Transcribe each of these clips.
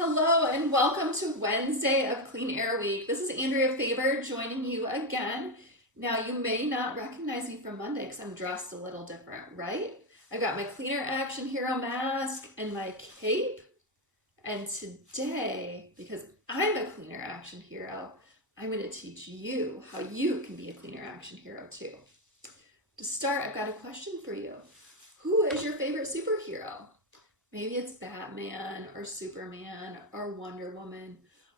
Hello and welcome to Wednesday of Clean Air Week. This is Andrea Faber joining you again. Now you may not recognize me from Monday because I'm dressed a little different, right? I've got my Clean Air Action Hero mask and my cape. And today, because I'm a Clean Air Action Hero, I'm going to teach you how you can be a Clean Air Action Hero too. To start, I've got a question for you. Who is your favorite superhero? Maybe it's Batman or Superman or Wonder Woman.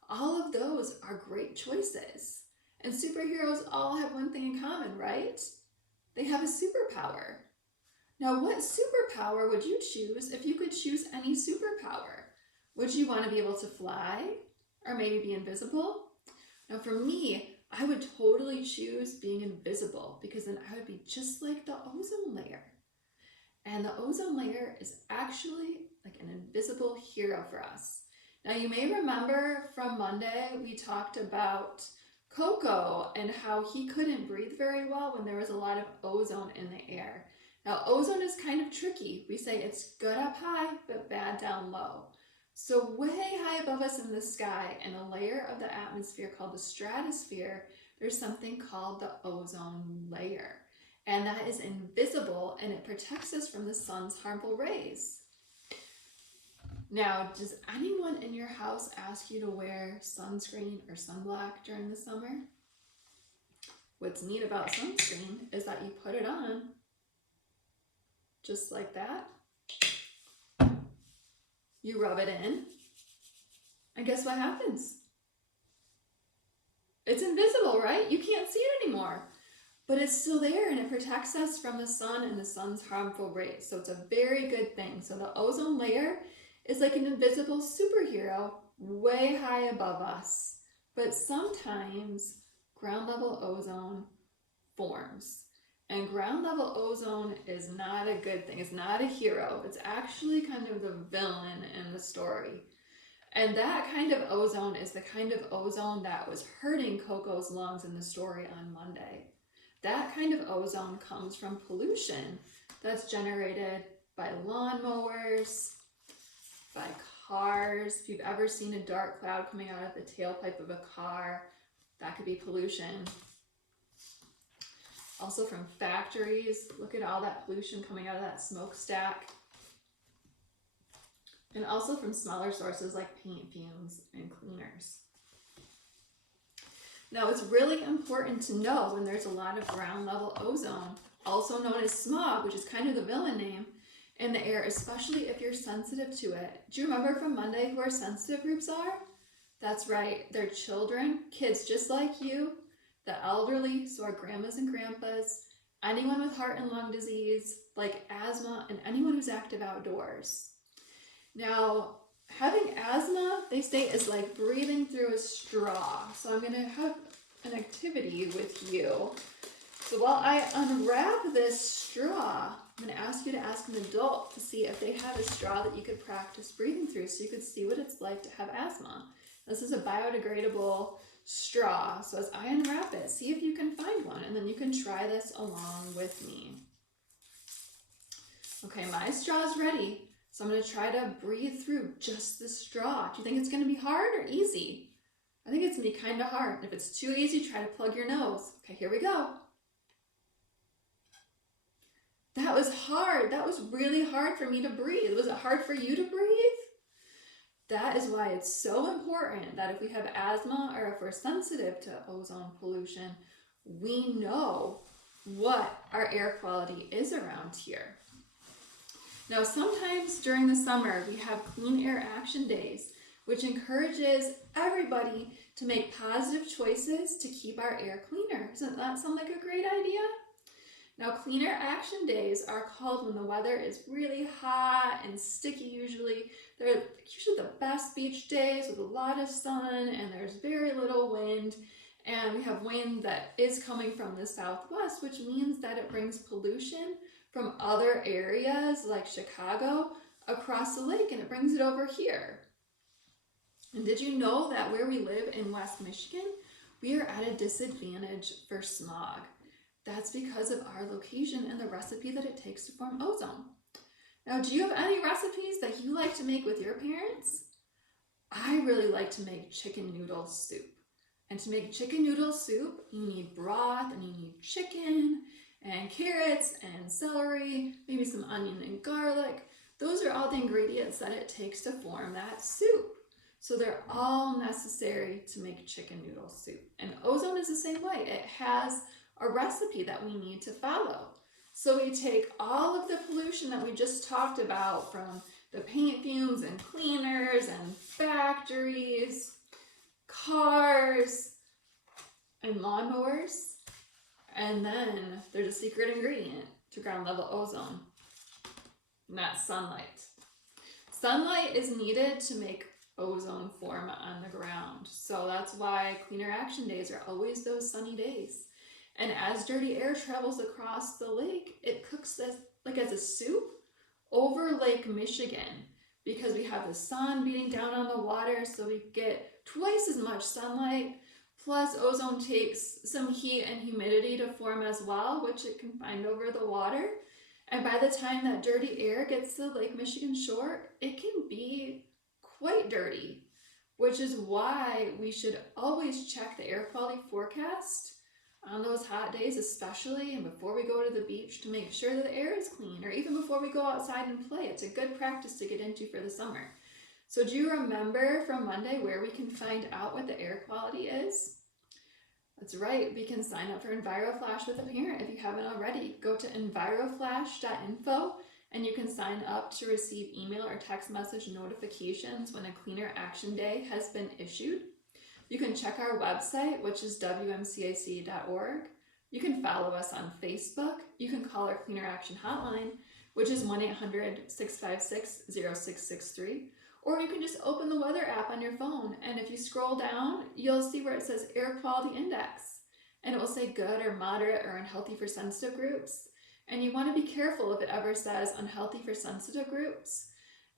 All of those are great choices. And superheroes all have one thing in common, right? They have a superpower. Now, what superpower would you choose if you could choose any superpower? Would you want to be able to fly or maybe be invisible? Now, for me, I would totally choose being invisible because then I would be just like the ozone layer. And the ozone layer is actually like an invisible hero for us. Now you may remember from Monday, we talked about Coco and how he couldn't breathe very well when there was a lot of ozone in the air. Now ozone is kind of tricky. We say it's good up high, but bad down low. So way high above us in the sky, in a layer of the atmosphere called the stratosphere, there's something called the ozone layer. And that is invisible and it protects us from the sun's harmful rays. Now, does anyone in your house ask you to wear sunscreen or sunblock during the summer? What's neat about sunscreen is that you put it on just like that. You rub it in, and guess what happens? It's invisible, right? You can't see it anymore. But it's still there and it protects us from the sun and the sun's harmful rays. So it's a very good thing. So the ozone layer is like an invisible superhero way high above us. But sometimes ground level ozone forms. And ground level ozone is not a good thing. It's not a hero. It's actually kind of the villain in the story. And that kind of ozone is the kind of ozone that was hurting Coco's lungs in the story on Monday. That kind of ozone comes from pollution that's generated by lawnmowers, by cars. If you've ever seen a dark cloud coming out of the tailpipe of a car, that could be pollution. Also from factories, look at all that pollution coming out of that smokestack. And also from smaller sources like paint fumes and cleaners. Now, it's really important to know when there's a lot of ground level ozone, also known as smog, which is kind of the villain name, in the air, especially if you're sensitive to it. Do you remember from Monday who our sensitive groups are? That's right, they're children, kids just like you, the elderly, so our grandmas and grandpas, anyone with heart and lung disease, like asthma, and anyone who's active outdoors. Now, having asthma, they say, is like breathing through a straw. So I'm going to have an activity with you. So while I unwrap this straw, I'm going to ask you to ask an adult to see if they have a straw that you could practice breathing through so you could see what it's like to have asthma. This is a biodegradable straw. So as I unwrap it, see if you can find one, and then you can try this along with me. Okay, my straw is ready. So I'm going to try to breathe through just the straw. Do you think it's going to be hard or easy? I think it's going to be kind of hard. If it's too easy, try to plug your nose. Okay, here we go. That was hard. That was really hard for me to breathe. Was it hard for you to breathe? That is why it's so important that if we have asthma or if we're sensitive to ozone pollution, we know what our air quality is around here. Now, sometimes during the summer, we have Clean Air Action Days, which encourages everybody to make positive choices to keep our air cleaner. Doesn't that sound like a great idea? Now, Clean Air Action Days are called when the weather is really hot and sticky usually. They're usually the best beach days with a lot of sun and there's very little wind. And we have wind that is coming from the southwest, which means that it brings pollution from other areas like Chicago across the lake, and it brings it over here. And did you know that where we live in West Michigan, we are at a disadvantage for smog? That's because of our location and the recipe that it takes to form ozone. Now, do you have any recipes that you like to make with your parents? I really like to make chicken noodle soup. And to make chicken noodle soup, you need broth and you need chicken and carrots and celery, maybe some onion and garlic. Those are all the ingredients that it takes to form that soup. So they're all necessary to make chicken noodle soup. And ozone is the same way. It has a recipe that we need to follow. So we take all of the pollution that we just talked about from the paint fumes and cleaners and factories, cars, and lawnmowers, and then there's a secret ingredient to ground level ozone, and that's sunlight. Sunlight is needed to make ozone form on the ground, so that's why cleaner action days are always those sunny days. And as dirty air travels across the lake, it cooks this like as a soup over Lake Michigan, because we have the sun beating down on the water, so we get twice as much sunlight, plus ozone takes some heat and humidity to form as well, which it can find over the water. And by the time that dirty air gets to the Lake Michigan shore, it can be quite dirty, which is why we should always check the air quality forecast on those hot days, especially, and before we go to the beach, to make sure that the air is clean, or even before we go outside and play. It's a good practice to get into for the summer. So do you remember from Monday where we can find out what the air quality is? That's right, we can sign up for EnviroFlash with a parent if you haven't already. Go to enviroflash.info and you can sign up to receive email or text message notifications when a cleaner action day has been issued. You can check our website, which is wmcac.org. You can follow us on Facebook. You can call our Cleaner Action Hotline, which is 1-800-656-0663. Or you can just open the weather app on your phone, and if you scroll down, you'll see where it says Air Quality Index, and it will say good or moderate or unhealthy for sensitive groups. And you want to be careful if it ever says unhealthy for sensitive groups.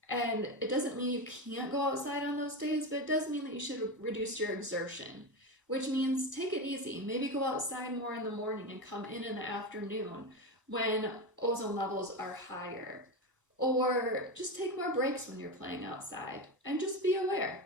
And it doesn't mean you can't go outside on those days, but it does mean that you should reduce your exertion, which means take it easy. Maybe go outside more in the morning and come in the afternoon when ozone levels are higher. Or just take more breaks when you're playing outside and just be aware.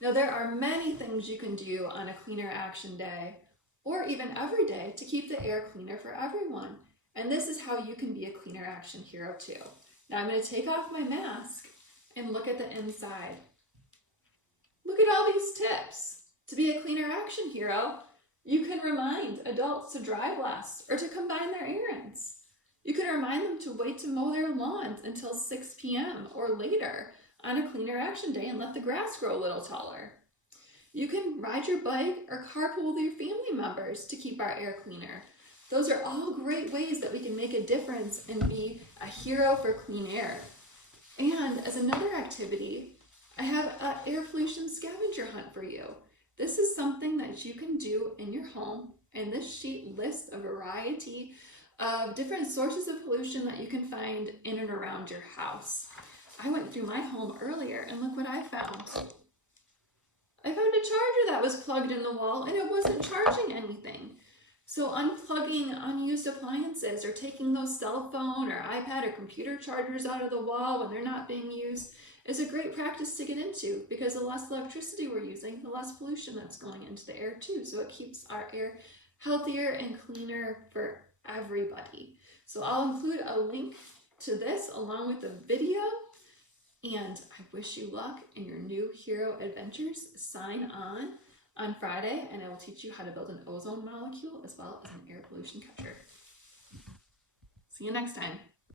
Now, there are many things you can do on a cleaner action day, or even every day, to keep the air cleaner for everyone. And this is how you can be a cleaner action hero too. Now I'm going to take off my mask and look at the inside. Look at all these tips. To be a cleaner action hero, you can remind adults to drive less or to combine their errands. You can remind them to wait to mow their lawns until 6 p.m. or later on a cleaner action day and let the grass grow a little taller. You can ride your bike or carpool with your family members to keep our air cleaner. Those are all great ways that we can make a difference and be a hero for clean air. And as another activity, I have an air pollution scavenger hunt for you. This is something that you can do in your home, and this sheet lists a variety of different sources of pollution that you can find in and around your house. I went through my home earlier and look what I found. I found a charger that was plugged in the wall and it wasn't charging anything. So unplugging unused appliances or taking those cell phone or iPad or computer chargers out of the wall when they're not being used is a great practice to get into, because the less electricity we're using, the less pollution that's going into the air too. So it keeps our air healthier and cleaner for everybody. So I'll include a link to this along with the video, and I wish you luck in your new hero adventures. Sign on Friday, and I will teach you how to build an ozone molecule as well as an air pollution catcher. See you next time.